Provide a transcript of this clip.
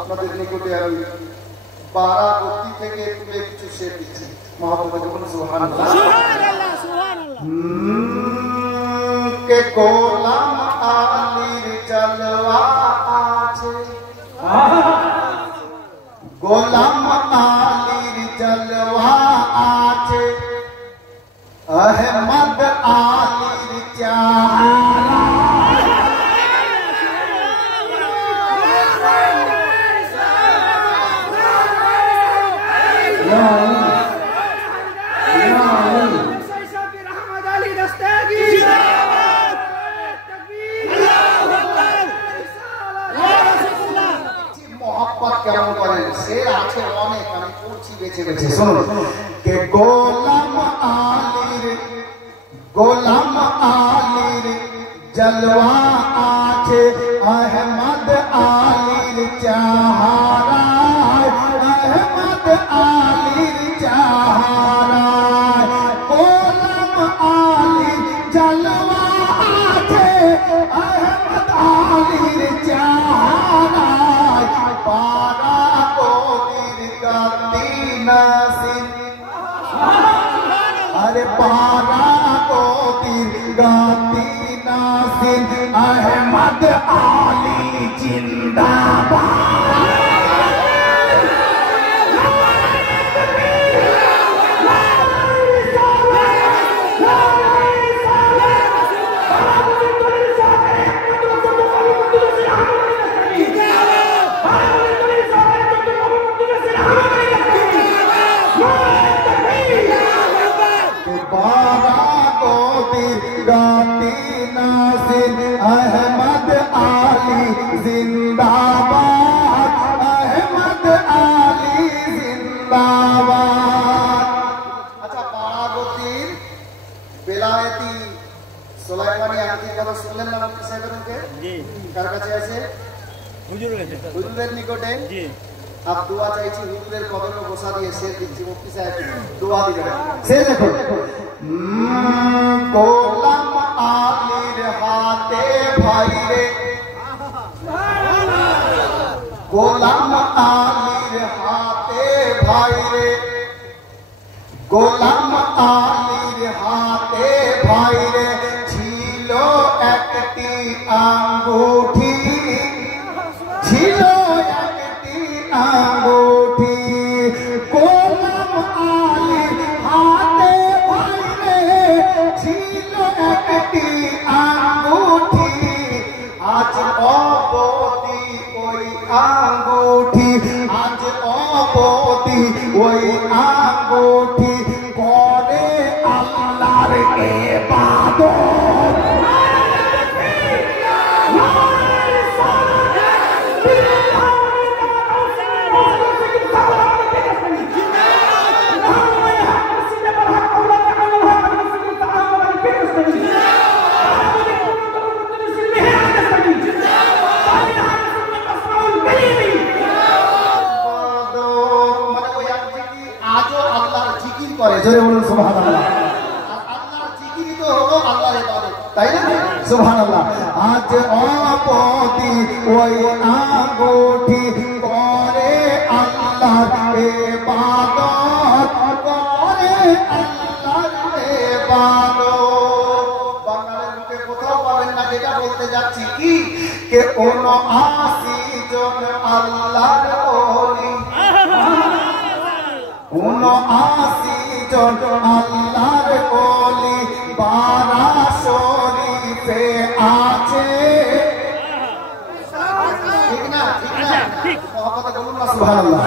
আপনাদের নিকটে আমি বারাবতী থেকে তুলে কিছু শের দিচ্ছি। মহাপ্রভু বলুন সুবহানাল্লাহ। সুবহানাল্লাহ সুবহানাল্লাহ। কে গোলাম আলীর জলওয়া আছে, গোলাম আলীর জলওয়া আছে, अहमद आलिर चारा मोहब्बत केमन करें शेर आछे अनेक आमि पढ़ছি বেছে বেছে শুনুন के गोलाम आलिर जलवा आछे अहमद आलिर चाहारा अहमद आलिर चाहारा गोलाम आलिर जलवा आछे अहमद आलिर चाहारा पारा कोदिर गति नसीब अरे पारा गाती नासिर अहमद आली जिंदाबाद गाती नासिर अहमद आली जिंदाबाद अहमद आली जिंदाबाद। अच्छा बाराबतीर बेलायती सुलाइमानी आंटी কথা শুনলেন না মুফতি সাহেবকে? জি। কার কাছে আছে? হুজুরের নিকটে। জি। आप दुआ চাইছি হুজুরের কদমে বসা দিয়ে শের দিচ্ছি মুফতি সাহেব দোয়া দিবেন। শের দেখো গোলাম আলীর হাতে ভাই রে গোলাম আলীর হাতে ভাই রে গোলাম আলীর হাতে ভাই রে ছিল একটি আঙ্গুঠি ছিল একটি আঙ্গুঠি গোলাম আলীর হাতে ভাই রে ছিল একটি আঙ্গুঠি আজ অবধি ওই আঙ্গুঠি আজ অবধি ওই আঙ্গুঠি করে আল্লাহর ইবাদত জোরে বলুন সুবহানাল্লাহ। আল্লাহর জিকিরই তো হলো আল্লাহর ইবাদত, তাই না? সুবহানাল্লাহ। আজ অপদি ওই আঙ্গুঠি করে আল্লাহর ইবাদত করে আল্লাহর ইবাদত। বাংলার মুখে কোথাও পাবেন না যেটা বলতে যাচ্ছি কি কে ৭৯ জন আল্লাহর ওলি ৭৯ জন আল্লাহর ওলি বারা শরীফে আছে। ঠিক না? ঠিক না? ঠিক। মহব্বতে বলুন না সুবহানাল্লাহ।